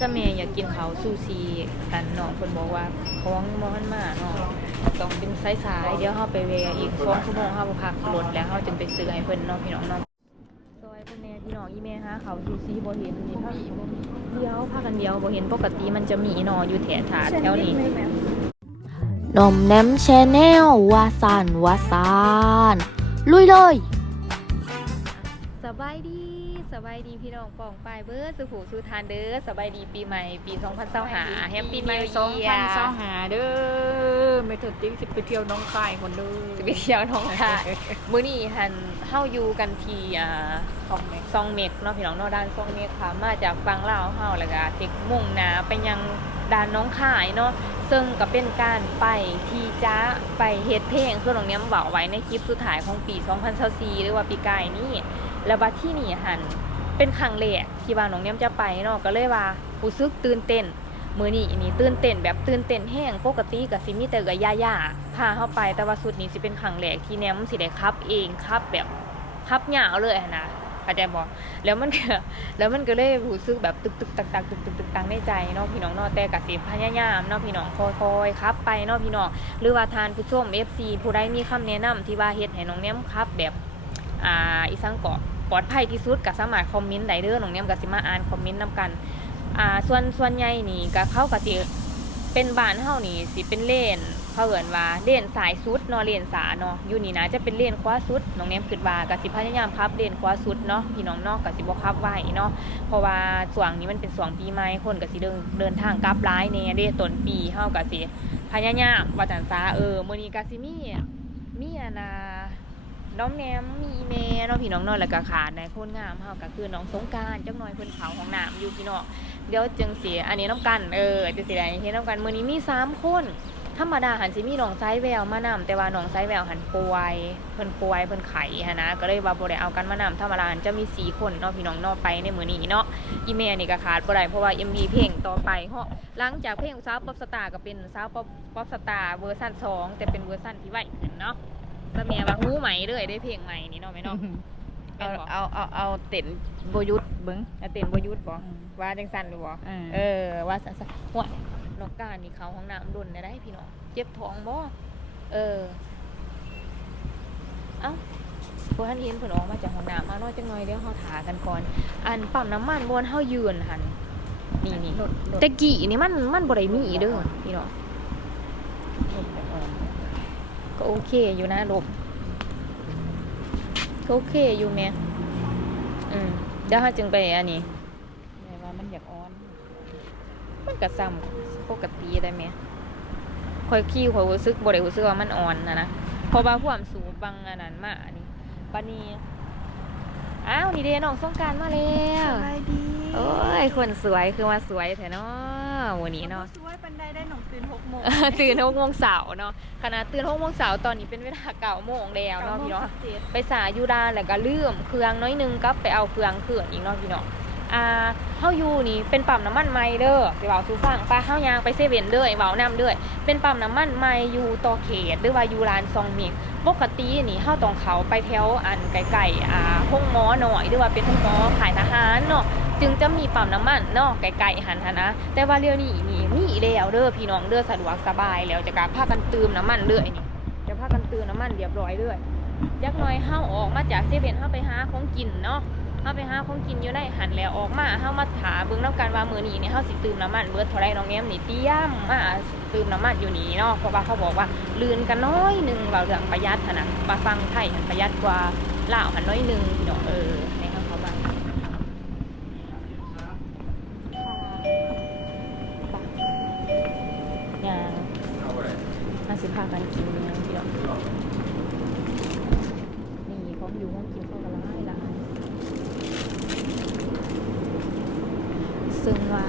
จะแม่อยากกินเขาวซูชิกันน้องเพิ่นบอกว่าของบ่มันมาเนาะต้องเป็นสายๆเดี๋ยวเฮาไปเวะอีก2ชั่วโมงเฮาบ่พักรถแล้วเฮาจึงไปซื้อให้เพิ่นเนาะพี่น้องเนาะซอยเพิ่นแน่พี่น้องอีแม่หาเขาวซูชิบ่เห็นนี่พาเดียวพากันเดียวบ่เห็นปกติมันจะมีเนาะอยู่แถวถาดแถวนี้นมแนมแชนแนลวาซานวาซานลุยเลยสบายดี สบายดีพี่น้องปองปายเบิร์ดสุผูสุทานเด้อสบายดีปีใหม่ปี2025แฮปปี้ปีนิวสองเยียพันร์สองหาเด้อเมทัลติ๊กสิไปเที่ยวน้องคายคนเด้อจะไปเที่ยวท้องค่ะมื้อนี้หันเฮาอยู่กันที่อ่าของแม่ซองเมกเนาะพี่น้องเนาะด้านซองเมกค่ะมาจากฟังลาวเฮาแล้วก็สิมุ่งหน้าไปยังด้านน้องคายเนาะซึ่งก็เป็นการไปที่จะไปเฮ็ดเพลงคือน้องเนี้ยบอกไว้ในคลิปสุดท้ายของปี 2024หรือว่าปีกายนี้แล้วบัดที่นี่หัน เป็นครั้งแรกที่ว่าน้องเนี้ยจะไปเนาะก็เลยว่ารู้สึกตื่นเต้นมื้อนี้อันนี้ตื่นเต้นแบบตื่นเต้นแห้งปกติก็สิมีแต่กับย่าๆพาเข้าไปแต่ว่าสุดนี้สิเป็นครั้งแรกที่แนมสิได้ขับเองขับแบบขับยาวเลยนะเข้าใจบ่แล้วมันก็แล้วมันก็เลยรู้สึกแบบตึกตึกตักตักตึกตึกตึกตังในใจเนาะพี่น้องเนาะแต่ก็สิพยายามเนาะพี่น้องค่อยๆขับไปเนาะพี่น้องหรือว่าทานผู้ชม FC ผู้ใดมีคำแนะนำที่ว่าเฮ็ดให้น้องแนมขับแบบอ่าอีสังเกาะ ปลอดภัยที่สุดก็สามารถคอมเมนต์ได้เด้อน้องแนมก็สิมาอ่านคอมเมนต์นํกันอ่าส่วนส่วนใหญ่นี่ก็เขาก็สิเป็นบ้านเฮานี่สิเป็นเลนเขาเอิ้นว่าเลนสายสุดเนาะเลนสาเนาะอยู่นี่นะจะเป็นเลนขวาสุดน้องแนมคิดว่าก็สิพยายามขับเลนขวาสุดเนาะพี่น้องนาะก็สิบ่ขับไว้เนาะเพราะว่าช่วงนี้มันเป็นช่วงปีใหม่คนก็สิเดินเดินทางกลับหลายแน่เด้ต้นปีเฮาก็สิพยายามว่าจังซาเออมื้อนี้ก็สิมีมีอนะ น้องแนมมีอีเมเนาะพี่น้องนาะแล้วก็ขาดในคนงามเฮาก็คือน้องสงการจักหน่อยเพิ่นเขาห้องน้ำอยู่พี่น้องเดี๋ยวจึงเสียอันนี้น้ำกันเออจะเสียเห็นน้ำกันมือนี้มีสามคนธรรมดาหันสิมีน้องไซแววมานำแต่ว่าน้องไซแววหันป่วยเพิ่นป่วยเพิ่นไข้หันะก็เลยว่าบ่ได้เอากันมานำธรรมดานจะมีสี่คนเนาะพี่น้องเนาะไปในมือนี้เนาะอีเมลนี่ก็ขาดบ่ได้เพราะว่า MV เพลงต่อไปเฮาะหลังจากเพลงสาวป๊อปสตาร์ก็เป็นสาวป๊อปป๊อปสตาร์เวอร์ชัน2แต่เป็นเวอร์ชันที่ไวขึ้นเนาะ สเมียว่าฮู้ไหมเลยได้เพลงใหม่นี่เนาะแม่เนาะเอาแม่นบ่เอาเอาเอาเต็นโบยุทธเบิ้งแล้วเต้นบ่หยุดบ่ว่าจังซั่นหรือบ่เออเออว่าสันสันหัวยนกการนี่เขาห้องน้ำรุนได้พี่น้องเจ็บท้องบ่เออเอ้าพวกท่านเห็นเพิ่นออกมาจากห้องน้ำมาน้อยจังหน่อยเดี๋ยวเฮาถากันก่อน อันปั๊มน้ำมันบนเฮายืนหันนี่นี่รถรถแต่กี้นี่มันมันบ่ได้มีเด้อพี่น้องรถแบบว่า ก็โอเคอยู่นะลมก็โอเคอยู่แม่อืมเดี๋ยวเฮาจึงไปอันนี้แม่ว่ามันอยากอ้อน มันก็ซ้ำปกติได้ไหมคอยขี้คอยรู้สึกบ่ได้รู้สึกว่ามันอ่อนนะนะเพราะว่าความสูงบางอันนั้นมาอันนี้ปานนี้ อ้าวนี่เด้น้องสงกรารมาแล้วสบายดีโอ้ยคนสวยคือมาสวยแท้เนาะวันนี้เนาะสวยปันไดได้หนองตื่นหกโมงตื่นหกโมงเสาร์เนาะขณะตื่นหกโมงเสาร์ตอนนี้เป็นเวลาเก้าโมงแล้วเนาะพี่เนาะเจ็ดไปสายอยูดานแล้วก็ลืมเครื่องน้อยหนึงกลับไปเอาเครื่องเครื่องอีกเนาะพี่เนาะ อ่าเฮาอยู่นี่เป็นปั๊มน้ำมันใหม่เด้อสิเว้าสู่ฟังป้าเฮายางไปเซเว่นเด้อเว้านํเด้อเป็นปั๊มน้ำมันใหม่อยู่ต่อเขตหรือว่าอยู่ร้านซองมิกปกตินี่เฮาต้องเขาไปแถวอันไกลๆอ่าห้องหมอหน่อยหรือว่าเป็นห้องหมอขายทหารเนาะจึงจะมีปั๊มน้ำมันเนาะไกลๆหันหันนะ แต่ว่าเรื่องนี้นี่มีแล้วเด้อพี่น้องเด้อสะดวกสบายแล้วจะกะพากันเติมน้ำมันเลยนี่จะพากันเติมน้ำมันเรียบร้อยเลยจักน่อยเฮาออกมาจากเซเว่นเฮาไปหาของกินเนาะ เฮาไปหาของกินอยู่ในหันแล้วออกมาเฮามาถาเบื้องนำการว่ามือนี้นี่ยเฮาสิตื่มน้ำมันเบิดเท่าไรน้องแง้มนี่เตี้ยมมาตื่มน้ำมันอยู่นี่เนาะเพราะว่าเขาบอกว่าลืนกันน้อยหนึงเราเรื่องประหยัดนะมาฟังไทยหันประหยัดกว่าล่าวหันน้อยหนึงเนาะเออ ซึ่งว่า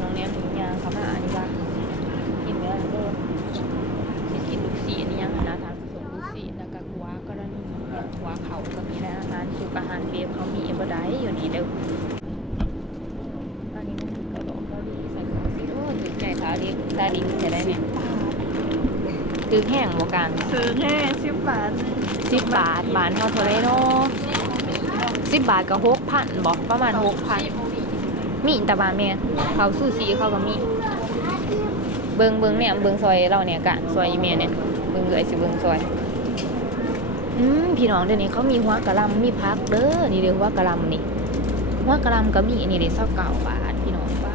น้องแนมถึงยางเขามาอันนี้ว่ากินเนื้อเริ่มสิกินลูกสีอันนี้ยังนะทานผสมลูกสีแล้วก็กัวกรณีกัวเขาก็มีนะอาหารสุกอาหารเบียเขามีเอเบอร์ไดอยู่นี่เด้ออันนี้มันกระโดดกระดีใส่ของซีโร่ถึงใจขาดีตาดีจะได้เนี่ยตึกแห้งบวกันซื้อแค่สิบบาทสิบบาทบาทเท่าเท่าไรเนาะสิบบาทกับหกพันบอกประมาณหกพัน มีแต่ว่าแม่เขาซูซีเขาก็มี เบิงเบิงเนี่ยเบิงซอยเราเนี่ยกะซอยอีเมียเนี่ยเบิงเลยสิเบิงซอยอืมพี่น้องเดี๋ยวนี้เขามีหัวกะลำมีพักเด้อนี่เด้อหัวกะลำนี่หัวกะลำก็มีนี่เด้เศร้าเก่าบาทพี่น้องป้า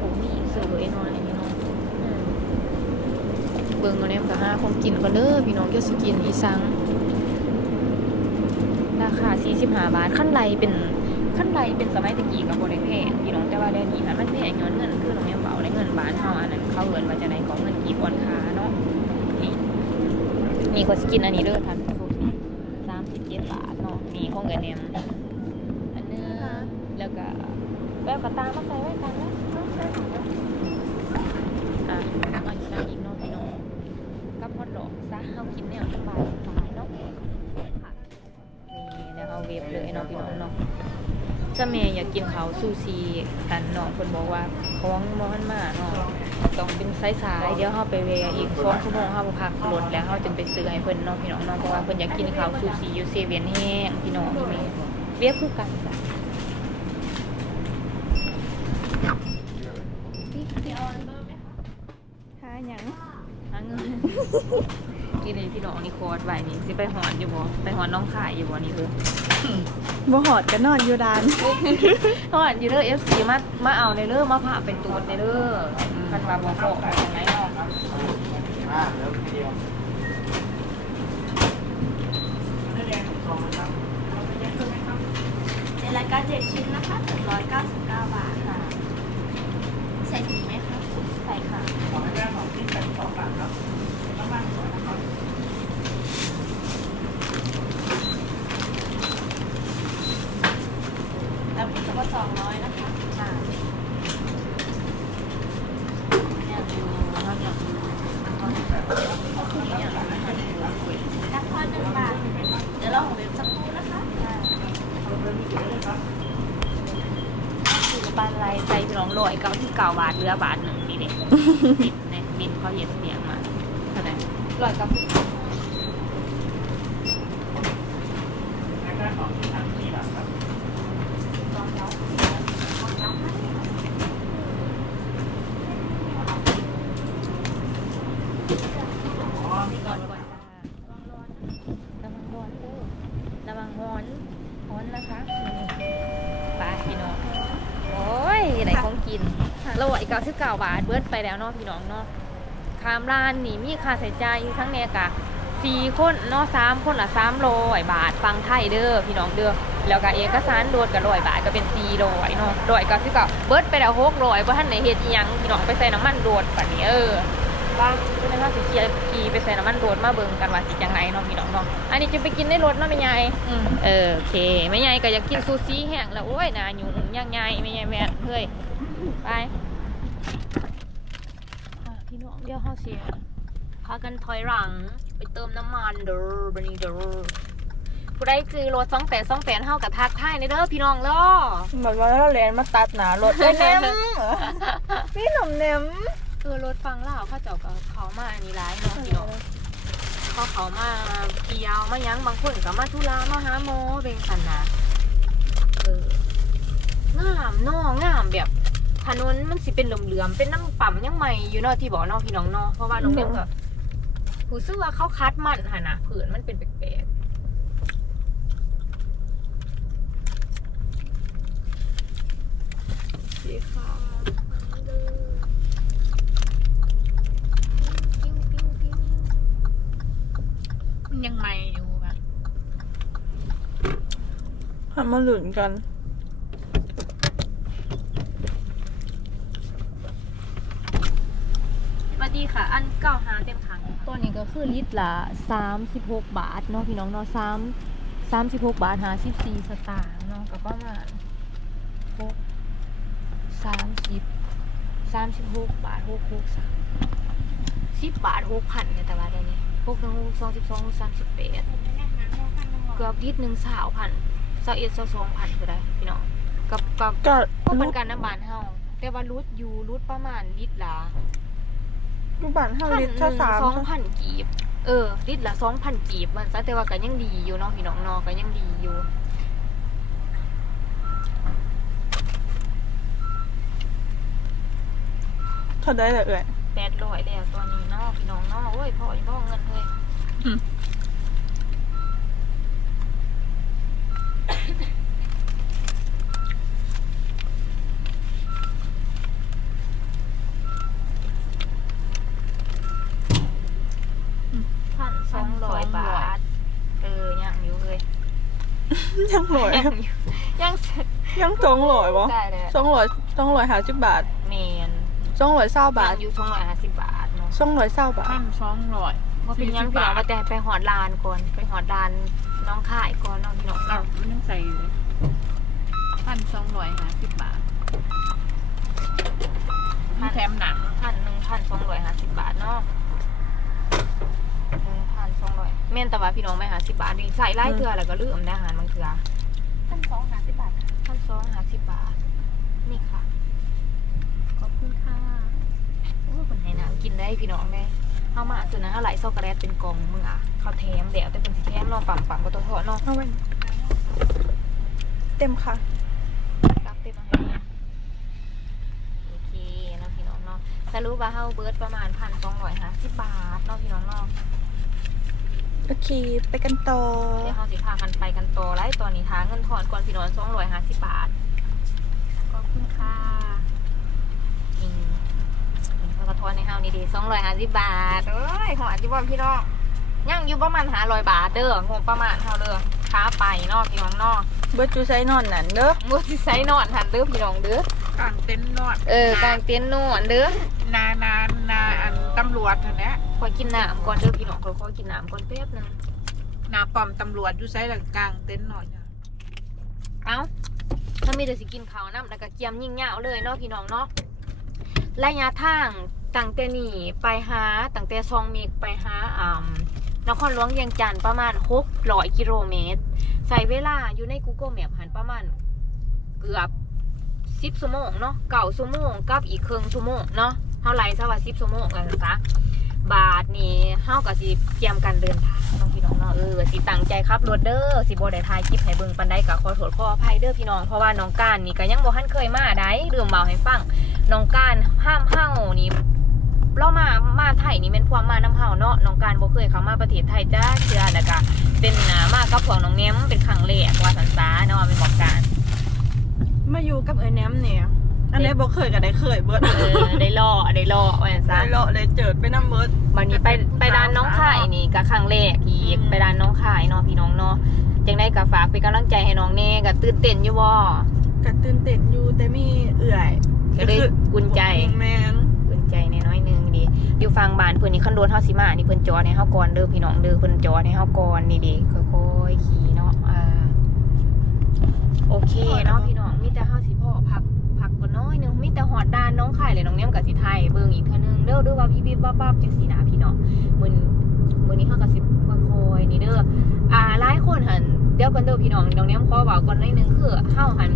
ผมมีเสือไอ้น้อยนี่เนาะอืมเบิงมาเนี่ยมันก็ห้าของกินก็เด้อพี่น้องเกี่ยวสกินอีสังราคา45บาทขั้นไรเป็น ขั้นไรเป็นสมัยตะกี้กับโบได้แพงพี่น้องแต่ว่าเดี๋ยวนี้มันแพงย้อนเงินคือน้องเนี่ยเบาได้เงินบาทเท่าอันนั้นเขาเอินว่าจะไหนของเงินกีบออนคาเนาะนี่นี่ก็สกินอันนี้เด้อทันสุดสามสิบเจ็ดบาทเนาะนี่ของเงินเนี่ยอันนึงแล้วก็แววกระตามาใส่ไว้กันนะอะอันนี้อีกเนาะพี่น้องกับฮอตดอกซะเฮากินเนี่ยสบายสบายเนาะนี่นะคะเวฟเลยเนาะพี่น้องเนาะ จะเมย์อยากกินเขาซูซีกันเนาะคนบอกว่าของมันมาเนาะต้องเป็นสายๆเดี๋ยวเฮาไปเวะอีกสองชั่วโมงเฮาพักรถแล้วเฮาจึงไปซื้อให้เพิ่นเนาะพี่น้องเนาะเพราะว่าเพิ่นอยากกินเขาซูซีอยู่เซเว่นแห้งพี่น้องนี่เวียบคือกันจ้ะ หาหยัง หาเงิน นี่เลยพี่น้องนี่โคตร ไว้นี่สิไปหอนอยู่บ่ไปหอนน้องขายอยู่บ่นี่คือบ่หอดกันนอนอยู่ดาน หอนอยู่เด้อ FC มามาเอาในเด้อมาผ่าเป็นตูดในเด้อคันว่าบ่โกะจังไดเนาะเจรายการเจ็ดชิ้นนะคะหนึ่งร้อยเก้าสิบเก้าบาทค่ะ ใส่ถุงไหมคะใช่ค่ะแล้วพี่จะว่า สองร้อยนะคะค่ะอยากดูอยากดูอยากดูนักทอดหนึ่งบาทเดี๋ยวเราของเว็บสักครู่นะคะคือปลาไหลใจพี่น้องลอยเก้าที่เก้าบาทเรือบาทหนึ่งนี่เด็บินเนี่ยบินเขาเย็นเสียงมาเท่าไหร่ลอยเก้าสิบก่อนก่อนจ้าระวังร้อนเด้อระวังร้อนร้อนนะคะไปพี่น้อง โอ้ยไหนของกินเราไหวเก้าสิบเก้าบาทเบิดไปแล้วเนาะพี่น้องเนาะคามร้านนี่มีค่าใช้จ่ายอยู่ทั้งแนกะสี่คนเนาะสามคนละสามร้อยบาทฟังไทยเด้อพี่น้องเด้อแล้วก็เอกสารโดดกับร้อยบาทก็เป็นสี่ร้อยเนาะร้อยเก้าสิบเก้าเบิดไปแล้วหกร้อยเพราะท่านไหนเฮ็ดอิหยังพี่น้องไปใส่น้ำมันโดดแบบนี้เออว่าคุณนะคะสิเคียขี่ไปใส่น้ำมันโดดมาเบิ่งกันว่าสิจังไรเนาะพี่น้องเนาะอันนี้จะไปกินในรถเนาะแม่ยายอืมเออโอเคแม่ยายก็อยากกินซูชิแห้งแล้วโอ้ยนาหยุ่งย่างยายแม่ยายแม่เฮ้ยไปอะพี่น้อง เดี๋ยวเฮาสิพากันถอยหลัง ไปเติมน้ำมันเด้อบันนี้เด้อผู้ใดซื้อรถสองแปดสองแปดเฮากับทักทายในเด้อพี่น้องเด้อเหมือนว่าเราเรียนมาตัดหนารถเอ้ยแนมพี่หนุ่มแนมเออรถฟังเล่าวเขาเจ้าก็เขามาอันนี้ร้ายเนาะพี่น้องเขาเขามาเกี่ยวมาหยังบางคนก็มาธุระมาหาโมเป็นสันนะเอองามเนองามแบบถนนมันสิ เป็นเหลื่อมๆเป็นน้ำปั่มยังใหม่อยู่เนาะที่บอกเนาะพี่น้องเนาะเพราะว่าน้องเด็กก็ผู้ซื้อว่าเขาคัดมันหะนะผืนมันเป็นแปลกๆสีขาวมันยังใหม่อยู่แบบทำมาหลุนกัน สวัสดี ค่ะ อันเก้าหาเต็มถังตัวนี้ก็คือลิตรละ36 บาทเนาะพี่น้องเนาะ3 36 บาท54สตางค์เนาะก็ประมาณ6 30 36 บาท6 6 3 10 บาท6,000เนี่ยแต่ว่าเดี๋ยวนี้6นึง22 38เกือบลิตรหนึง20,000 21 22,000ก็ได้พี่น้องกับกับก็ก็เหมือนกันนะบ้านเฮาแต่ว่ารุดอยู่รุดประมาณลิตรละูกบาท่าลิตรถ้าสามสองพันกีบ เออ ลิตรละสองพันกีบมันซะแต่ว่าก็ยังดีอยู่เนาะพี่น้องนอก็ยังดีอยู่เท่าได้เลยเลยแปดร้อยเดียวตัวนี้นอพี่น้องนอโอ้ยพ่อยังบ้องเงินเลย ยังลอยยังอยู่ยังเสร็จยังสองร้อยวะได้เลยสองร้อยสองร้อยห้าสิบบาทเมนสองร้อยเศร้าบายัทงอยู่สองร้อยห้าสิบบาทเนาะสองร้อยเศร้าบาทพันสองร้อยว่าเป็นยังพี่น้องว่าแต่ไปหอดลานก่อนไปหอดลานน้องข่ายก่อนน้องพี่น้องเราเนาะมันยังใส่อยู่เลยพันสองร้อยห้าสิบบาทมีแถมหนังพันหนึ่งพันสองร้อยห้าสิบบาทเนาะหนึ่งพัน สองร้อยเม่นแต่ว่าพี่น้องไม่หาสิบบาทดีใส่ไล่เถื่อแล้วก็ลืมได้อาหารบางเถื่อพันสองห้าสิบบาทค่ะพันสองห้าสิบบาท นี่ค่ะ ขอบคุณค่ะโอ้คนให้น้ำกินได้พี่น้องได้เข้ามาสุดนะเท่าไหร่ช็อกโกแลตเป็นกล่องมึงอะเขาแถมเดี๋ยวแต่เป็นสีแถมเนาะปั่มปั่มก็ตัวเถอะเนาะเอาไว้เต็มค่ะรับเต็มมาให้เนี่ยโอเคเนาะพี่น้องเนาะสรุปว่าเฮาเบิร์ดประมาณพันสองร้อยห้าสิบบาทเนาะพี่น้องเนาะ โอเค ไปกันต่อ เดี๋ยวเฮาสิพากันไปกันต่อไล่ตอนนี้ทางเงินถอนก่อนพี่น้องสองร้อยห้าสิบบาทขอบคุณค่ะอืมเขาก็ทอนในเฮานี่ดีสองร้อยห้าสิบบาทเอ้ยของอาจิบอมพี่น้องยังอยู่ประมาณห้าร้อยบาทเด้องบประมาณเท่าเด้อค้าไปเนาะพี่น้องเนาะเบิร์ดจูไซนอนนั่นเด้อมือสิใส่นอนทันเด้อพี่น้องเด้อกางเต็นท์นอนเออกางเต็นท์นอนเด้อนานานาอันตำร วจนั่นแหละขอกินน้ำก่อนเด้อพี่น้องขอขอกินน้ำก่อนแป๊บหนึงนาปลอมตำรวจอยู่ไซหลังกลางเต็นท์นอนจ้ะเอ้าถ้ามีแต่สิกินข้าวน้ำแล้วก็เกียมยิ่งยาวเลยเนาะพี่น้องเนาะระยะทางตั้งแต่นี่ไปหาตั้งแต่ซองเมกไปหาอ่านครหลวงเวียงจันทน์ประมาณ600กิโลเมตรใช้เวลาอยู่ใน Google Map หันประมาณเกือบ10ชั่วโมงเนาะเก่าชั่วโมงกับอีกครึ่งชั่วโมงเนาะ เท่าไหร่ซะว่า10ชั่วโมงกันซะบาทนี้เฮาก็สิเตรียมกันเดินทางเนาะพี่น้องเนาะเออสิตั้งใจขับรถเด้อสิบ่ได้ถ่ายคลิปให้เบิ่งปานใดก็ขอโทษขออภัยเด้อพี่น้องเพราะว่าน้องการนี่ก็ยังบ่ทันเคยมาได้ลืมเว้าให้ฟังน้องการห้ามเฮานี่เรามา มาไทยนี่แม่นพวกมาน้ำเฮาเนาะ น้องการบ่เคยเข้ามาประเทศไทยจ้าเทื่อแล้วก็เป็นอ่ามากับพวกน้องแง้มเป็นครั้งแรกว่าสันซาเนาะเป็นบอกการ มาอยู่กับเอ้ยแนมเนี่ย อันนี้บอกเคยกับได้เคยเบิร์ดเออได้ล่อได้ล่อว่าสัน ซาได้เลาะได้เจิดไปน้ำเบิร์ดวันนี้ไปไปร้านน้องข่ายนี่ก็ครั้งแรกอีกอืม ไปร้านน้องข่ายเนาะพี่น้องเนาะจังได้กับฝากเป็นกำลังใจให้น้องแน่ก็ตื่นเต้นอยู่บ่กัตื่นเต้นอยู่แต่มีเอื่อยก็เลยกุนใจแมนกุนใจในน้อยๆหนึงดีอยู่ฟังบ้านเพิ่นนี่คันโดนเฮาสิมานี่เพิ่นจอดให้เฮาก่อนเด้อพี่น้องเด้อเพิ่นจอดให้เฮาก่อนนี่ดีค่อยๆขี่เนาะอ่าโอเคเนาะพี่น้องมีแต่เฮาสิพ่อพักพักก่อนน้อยหนึงมีแต่หอดด้านน้องข่ายเลยน้อง บวิบวับวับจังซี่นะพี่น้องมื้อนี้มื้อนี้เฮาก็สิค่อยๆนี่เด้ออ่าหลายคนหันเดี๋ยวกันเด้อพี่น้องน้องแนมขอเว้าก่อนหน่อยหนึงคือเฮาหัน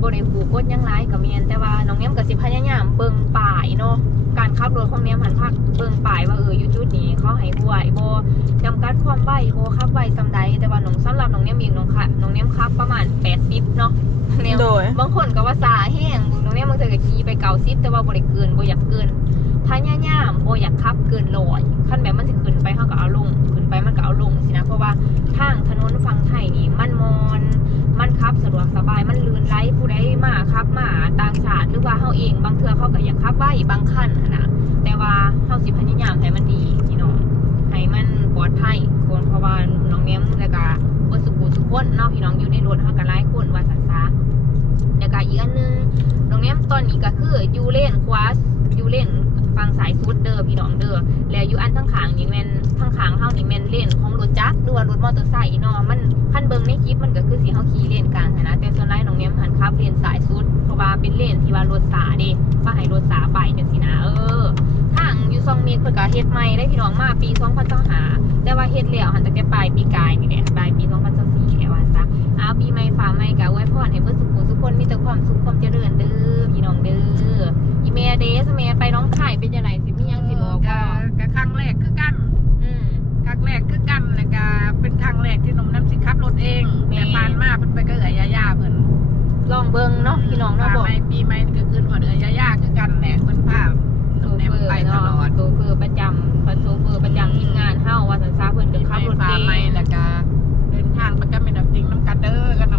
บ่ได้ผูกกฎหยังหลายก็แม่นแต่ว่าน้องแนมก็สิพยายามเบิ่งป้ายเนาะการขับรถของแนมหันพักเบิ่งป้ายว่าเอออยู่จุดนี้เขาให้ห้วยบ่จำกัดความไวบ่ขับไวซำใดแต่ว่าน้องสำหรับน้องแนมเองน้องค่ะน้องแนมขับประมาณ80เนาะแนวโดยบางคนก็ว่าสาแห้งตรงนี้บางเธอก็ขี่ไปเก่าซิปแต่ว่าบ่ได้เกินบ่อยากเกิน พายาย่ามบ่อยากขับเกินลอยขั้นแบบมันสิขึ้นไปเฮาก็เอาลงขึ้นไปมันก็เอาลงสินะเพราะว่าทางถนนฝั่งไทยนี่มันมอนมันขับสะดวกสบายมันลื่นไหลผู้ใดมาขับมาต่างชาติหรือว่าเฮาเองบางเทือเขาก็อยากขับไว้บางคันหั้นนะแต่ว่าเฮาสิพยายามให้มันดีพี่น้องให้มันปลอดภัยคนเพราะว่าน้องเนี้ยมแล้วก็บ่สุขุสุขคนนาะพี่น้องอยู่ในรถเฮาก็หลายคนว่าซั่นซะ แล้วก็อีกอันหนึงตรงนี้ตอนนี้ก็คือยูเลนขวาอยู่เลนฝั่งสายสุดเด้อพี่น้องเด้อแล้วยูอันทั้งขางนี่แมนทั้งขางเฮานี่แมนเล่นของรถจักรหรือว่ารถมอเตอร์ไซค์เนาะมันคันเบิ่งในคลิปมันก็คือสิเฮาขี่เล่นกลางนะแต่ส่วนหลายน้องเนี้ยหันขับเล่นสายสุด เพราะว่าเป็นเล่นที่ว่ารถสาเด้ว่าให้รถสาไปจังซี่นะเออทางยูซองเมตรเพิ่นก็เฮ็ดใหม่ได้พี่น้องมาปี2025แต่ว่าเฮ็ดแล้วหันตั้งแต่ปลายปีกายนี่แหละปลายปี2024าปีใหม่ฝ่าใหม่กับไว้พรให้เพื่อสุขุสุขคนมีแต่ความสุขความเจริญเด้อพี่น้องเด้ออีเมียเดสเมียไปน้องไข่เป็นยังไงสิมียังสิบอกกะครั้งแรกคือกันอืมครั้งแรกคือกันนะกะเป็นครั้งแรกที่นมน้ำสิขับรถเองแม่ผ่านมากเพิ่นไปก็เอ๋ยยาเพื่นลองเบิ่งเนาะพี่น้องเนาะบอกปีใหม่ก็ขึ้นหอดเอ๋ยยาคือกันแหละเพิ่นพาโซเฟอร์ไปตลอดโซเฟอร์ประจำโซเฟอร์ประจำทีมงานเฮ้าว่าสันซาเพิ่นก็ขับรถเองแล้วก็านประกันเป็นแบบจริงน้ำกันเด้อกัน